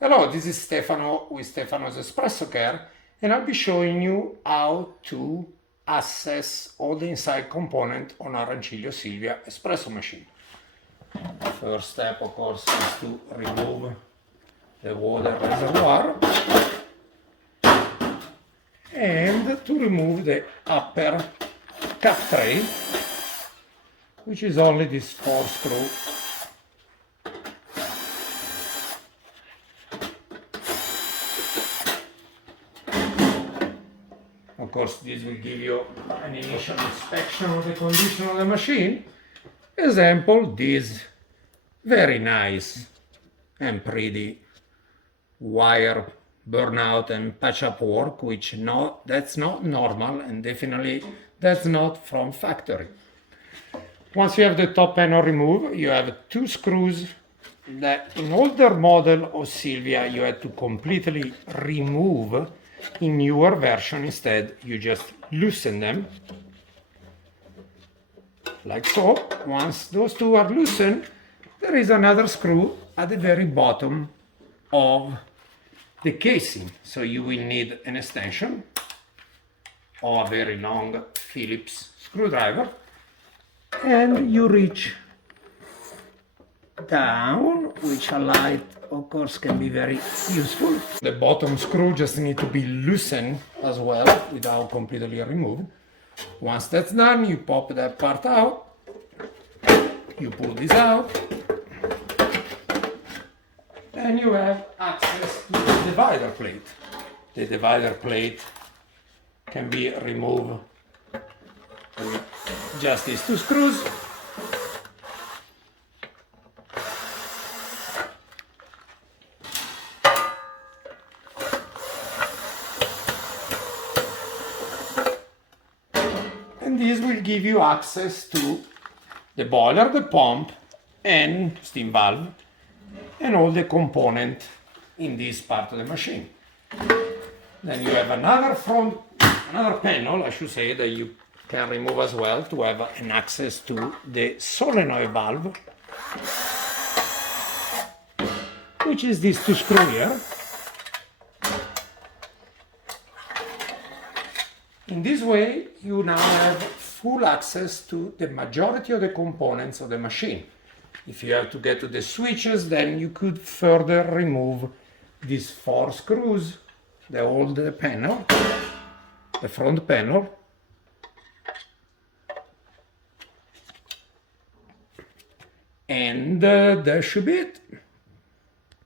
Hello, this is Stefano with Stefano's Espresso Care, and I'll be showing you how to access all the inside component on a Rancilio Silvia Espresso machine. First step, of course, is to remove the water reservoir and to remove the upper cap tray, which is only this 4-screw. Of course, this will give you an initial inspection of the condition of the machine. Example, this very nice and pretty wire burnout and patch-up work, which that's not normal, and definitely that's not from factory. Once you have the top panel removed, you have 2 screws that in older model of Silvia you had to completely remove. In newer version, instead, you just loosen them, like so. Once those 2 are loosened, there is another screw at the very bottom of the casing. So you will need an extension or a very long Phillips screwdriver, and you reach down, which a light, of course, can be very useful. The bottom screw just need to be loosened as well without completely removed. Once that's done, you pop that part out, you pull this out, and you have access to the divider plate. The divider plate can be removed with just these 2 screws. And this will give you access to the boiler, the pump, and steam valve, and all the components in this part of the machine. Then you have another panel, I should say, that you can remove as well to have an access to the solenoid valve, which is this 2 screw here. In this way, you now have full access to the majority of the components of the machine. If you have to get to the switches, then you could further remove these 4 screws that hold the panel, the front panel. And that should be it.